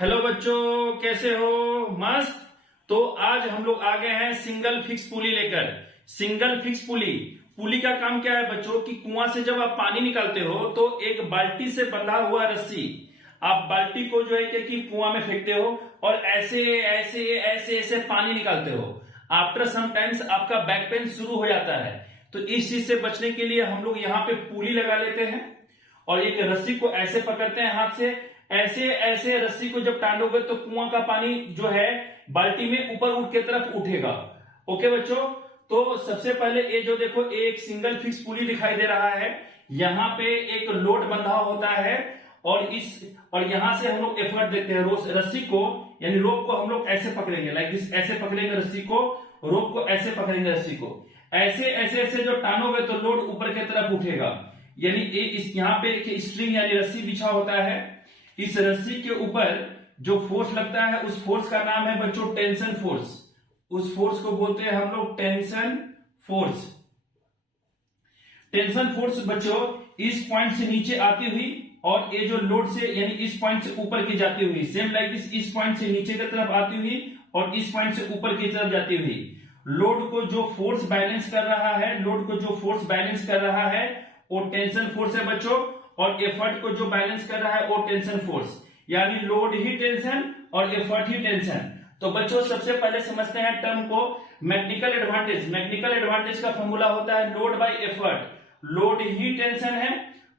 Hello बच्चों, कैसे हो? मस्त। तो आज हम लोग आ गए हैं सिंगल फिक्स पुली लेकर। सिंगल फिक्स पुली पुली का काम क्या है बच्चों कि कुआं से जब आप पानी निकालते हो तो एक बाल्टी से बंधा हुआ रस्सी आप बाल्टी को जो है कि कुआं में फेंकते हो और ऐसे ऐसे ऐसे ऐसे पानी निकालते हो। आफ्टर सम टाइम्स आपका बैक पेन शुरू हो जाता है। तो इस चीज से बचने के लिए हम लोग यहाँ पे पुली लगा लेते हैं और एक रस्सी को ऐसे पकड़ते हैं हाथ से। ऐसे ऐसे रस्सी को जब टांगोगे तो कुआं का पानी जो है बाल्टी में ऊपर उठ के तरफ उठेगा। ओके बच्चों, तो सबसे पहले ये जो देखो एक सिंगल फिक्स पुली दिखाई दे रहा है। यहाँ पे एक लोड बंधा होता है और यहां से हम लोग एफर्ट देते हैं रस्सी को, यानी रोप को हम लोग ऐसे पकड़ेंगे, लाइक दिस, ऐसे पकड़ेंगे रस्सी को, रोप को ऐसे पकड़ेंगे रस्सी को, ऐसे ऐसे ऐसे जो टानोगे तो लोड ऊपर की तरफ उठेगा। यानी इस यहाँ पे एक स्ट्रिंग यानी रस्सी बिछा होता है। इस रस्सी के ऊपर जो फोर्स लगता है उस फोर्स का नाम है बच्चों टेंशन फोर्स। उस फोर्स को बोलते हैं हम लोग टेंशन फोर्स। टेंशन फोर्स बच्चों इस पॉइंट से नीचे आती हुई और ये जो लोड से यानी इस पॉइंट से ऊपर की जाती हुई, सेम लाइक दिस, इस पॉइंट से नीचे की तरफ आती हुई और इस पॉइंट से ऊपर की तरफ जाती हुई लोड को जो फोर्स बैलेंस कर रहा है, लोड को जो फोर्स बैलेंस कर रहा है वो टेंशन फोर्स है बच्चों। और एफर्ट को जो बैलेंस कर रहा है वो टेंशन फोर्स, यानी लोड ही टेंशन और एफर्ट ही टेंशन। तो बच्चों सबसे पहले समझते हैं टर्म को, मैकेनिकल एडवांटेज। मैकेनिकल एडवांटेज का फॉर्मूला होता है लोड बाय एफर्ट। लोड ही टेंशन है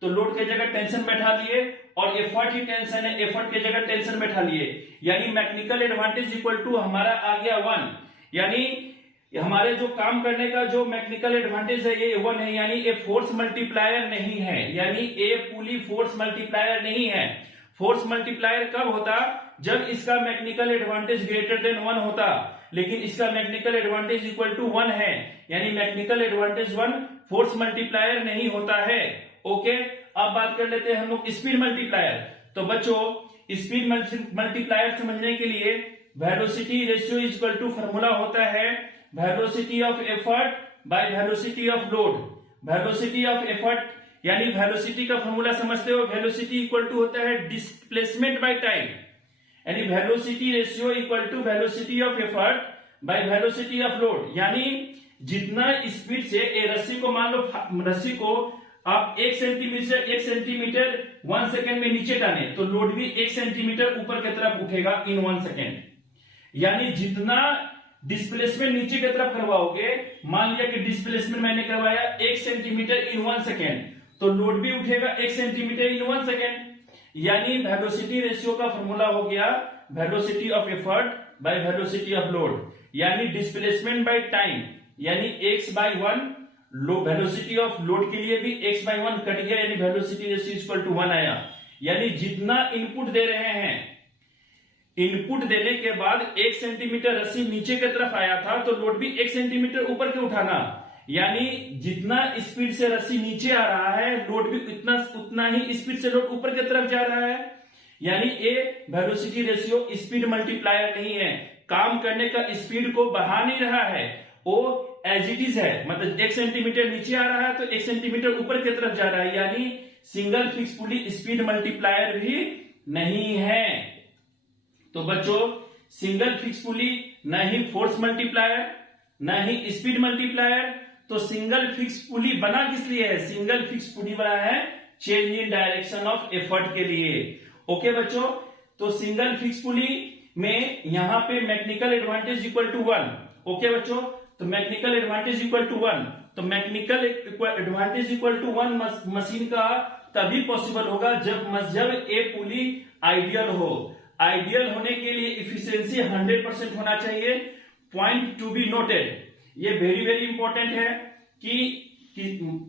तो लोड की जगह टेंशन बैठा लिए और एफर्ट ही टेंशन है, एफर्ट की जगह टेंशन बैठा लिए, यानी मैकेनिकल एडवांटेज इक्वल टू हमारा आ गया 1। यानी हमारे जो काम करने का जो मैकेनिकल एडवांटेज है ये 1 है, यानी ए फोर्स मल्टीप्लायर नहीं है, यानी ए पुली फोर्स मल्टीप्लायर नहीं है। फोर्स मल्टीप्लायर कब होता? जब इसका मैकेनिकल एडवांटेज ग्रेटर देन 1 होता, लेकिन इसका मैकेनिकल एडवांटेज इक्वल टू 1 है, यानी मैकेनिकल एडवांटेज 1 फोर्स मल्टीप्लायर नहीं होता है। ओके, अब बात कर लेते हैं हम लोग स्पीड मल्टीप्लायर। तो बच्चों स्पीड मल्टीप्लायर समझने के लिए velocity ratio equal to formula होता है velocity of effort by velocity of load. Velocity of effort यानी वेलोसिटी का फॉर्मूला समझते हो, वेलोसिटी इक्वल टू होता है डिस्प्लेसमेंट बाय टाइम, यानी velocity ratio equal to velocity of effort by velocity of load. यानी जितना स्पीड से ए रस्सी को, मान लो रस्सी को आप 1 सेंटीमीटर 1 सेकेंड में नीचे टाने तो लोड भी 1 सेंटीमीटर ऊपर की तरफ उठेगा इन 1 सेकेंड। यानी जितना डिस्प्लेसमेंट नीचे की तरफ करवाओगे, मान लिया कि डिस्प्लेसमेंट मैंने करवाया 1 सेंटीमीटर इन 1 सेकेंड तो लोड भी उठेगा 1 सेंटीमीटर इन 1 सेकेंड। यानी वेलोसिटी रेशियो का फॉर्मूला हो गया velocity of effort by velocity of load, यानी डिस्प्लेसमेंट बाय टाइम, यानी x by 1, velocity of load के लिए भी x बाय 1 कट गया, यानी वेलोसिटी रेशियो इक्वल टू 1 आया। यानी जितना इनपुट दे रहे हैं, इनपुट देने के बाद 1 सेंटीमीटर रस्सी नीचे की तरफ आया था तो लोड भी 1 सेंटीमीटर ऊपर के उठाना, यानी जितना स्पीड से रस्सी नीचे आ रहा है लोड भी उतना ही स्पीड से लोड ऊपर की तरफ जा रहा है। यानी ये वेलोसिटी रेशियो स्पीड मल्टीप्लायर नहीं है, काम करने का स्पीड को बढ़ा नहीं रहा है, वो एज इट इज है, मतलब 1 सेंटीमीटर नीचे आ रहा है तो 1 सेंटीमीटर ऊपर की तरफ जा रहा है, यानी सिंगल फिक्स पुली स्पीड मल्टीप्लायर भी नहीं है। तो बच्चों सिंगल फिक्स पुली न ही फोर्स मल्टीप्लायर न ही स्पीड मल्टीप्लायर, तो सिंगल फिक्स पुली बना किस लिए है? सिंगल फिक्स पुली बना है change in direction of effort के लिए। ओके बच्चों, तो सिंगल फिक्स पुली में यहां पे mechanical advantage equal to 1। Okay बच्चों, तो मैकेनिकल एडवांटेज इक्वल टू 1, तो mechanical advantage equal to 1 machine का तभी पॉसिबल होगा जब ए पुली आइडियल हो। आइडियल होने के लिए इफिशियंसी 100% होना चाहिए। पॉइंट टू बी नोटेड, ये वेरी वेरी इंपॉर्टेंट है कि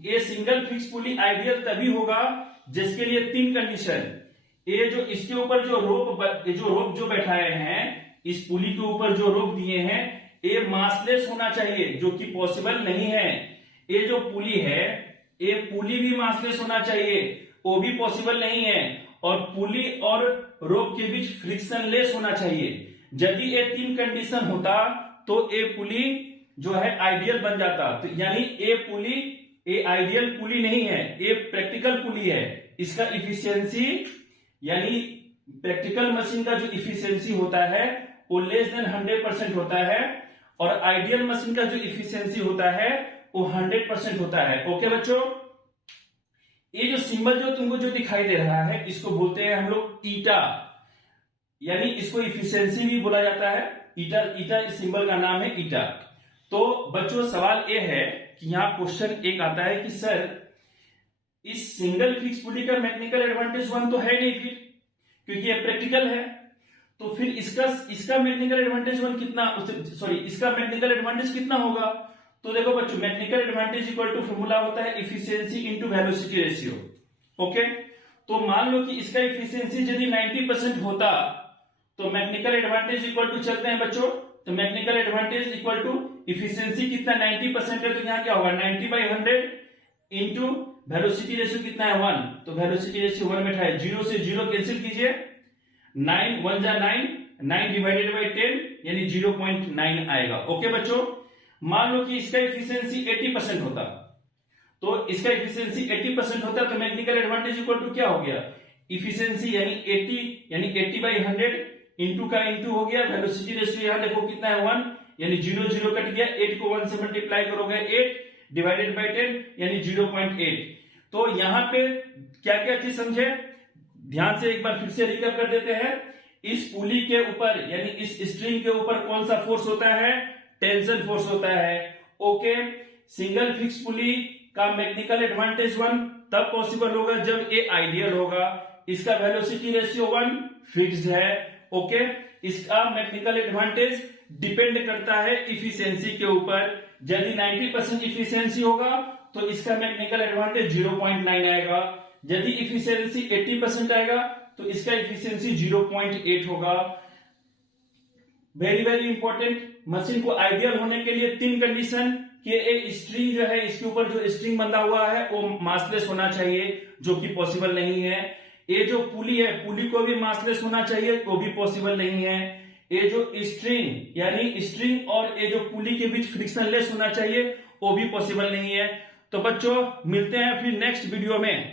ये सिंगल फिक्स पुली आइडियल तभी होगा जिसके लिए 3 कंडीशन। ये जो इसके ऊपर जो रोप जो बैठाए हैं, इस पुली के ऊपर जो रोप दिए हैं ये मासलेस होना चाहिए, जो कि पॉसिबल नहीं है। ये जो पुली है ये पुली भी मासलेस होना चाहिए, वो भी पॉसिबल नहीं है। और पुली और रोप के बीच फ्रिक्शन लेस होना चाहिए। यदि ये 3 कंडीशन होता तो ये पुली जो है आइडियल बन जाता। तो यानी ये आइडियल पुली नहीं है, ये प्रैक्टिकल पुली है। इसका इफिशियंसी यानी प्रैक्टिकल मशीन का जो इफिशियंसी होता है वो लेस देन 100% होता है, और आइडियल मशीन का जो इफिशियंसी होता है वो 100% होता है। ओके बच्चों, ये जो सिंबल जो तुमको जो दिखाई दे रहा है इसको बोलते हैं हम लोग ईटा, यानी इसको इफिशियंसी भी बोला जाता है। ईटा, ईटा इस सिंबल का नाम है ईटा। तो बच्चों सवाल ये है कि यहाँ क्वेश्चन एक आता है कि सर इस सिंगल फिक्स पुली का मैकेनिकल एडवांटेज 1 तो है नहीं फिर, क्योंकि ये प्रैक्टिकल है, तो फिर इसका मैकेनिकल एडवांटेज 1 कितना, सॉरी इसका मैकेनिकल एडवांटेज कितना होगा। तो देखो बच्चों, mechanical advantage equal to formula होता है efficiency into velocity ratio. Okay, तो मान लो कि इसका इफिशियंसी यदि 90% होता तो मैकेनिकल एडवांटेज इक्वल टू चलते हैं बच्चों, तो mechanical advantage equal to efficiency कितना 90% है, तो यहाँ क्या होगा 90/100 इंटू वेलोसिटी रेशियो कितना है 1, तो वेलोसिटी रेशियो 1 में है, 0 से 0 कैंसिल कीजिए, 9 1 जा 9, 9 डिवाइडेड बाई 10 यानी 0.9 आएगा। ओके बच्चों, मान लो कि इसका इफिशियंसी 80% होता, तो इसका इफिशियंसी 80% होता तो मैकेनिकल एडवांटेज इक्वल टू क्या हो गया, इफिशियंसी यानी 80/100 इंटू का इंटू हो गया, वेलोसिटी रेशियो यहां देखो कितना है 1, यानी 0 0 कट गया, 8 को 1 से मल्टीप्लाई करोगे 8 डिवाइडेड बाई 10 यानी 0.8। तो यहां पे क्या क्या चीज समझे, ध्यान से एक बार फिर से रिकैप कर देते हैं। इस पुली के ऊपर यानी इस स्ट्रिंग के ऊपर कौन सा फोर्स होता है, टेंशन फोर्स होता है। ओके, सिंगल फिक्स पुली का मैकेनिकल एडवांटेज 1 तब पॉसिबल होगा जब ये आइडियल होगा, इसका वेलोसिटी रेशियो 1 फिक्स्ड है। ओके, इसका मैकेनिकल एडवांटेज डिपेंड करता है इफिशियंसी के ऊपर, यदि 90% इफिशियंसी होगा तो इसका मैकेनिकल एडवांटेज 0.9 आएगा, यदि इफिशियंसी 80% आएगा तो इसका इफिशियंसी 0.8 होगा। वेरी वेरी इंपॉर्टेंट, मशीन को आइडियल होने के लिए 3 कंडीशन कि एक स्ट्रिंग जो है इसके ऊपर जो स्ट्रिंग बंधा हुआ है वो मासलेस होना चाहिए, जो कि पॉसिबल नहीं है। ये जो पुली है, पुली को भी मासलेस होना चाहिए, वो भी पॉसिबल नहीं है। ये जो स्ट्रिंग यानी स्ट्रिंग और ये जो पुली के बीच फ्रिक्शनलेस होना चाहिए, वो भी पॉसिबल नहीं है। तो बच्चों मिलते हैं फिर नेक्स्ट वीडियो में।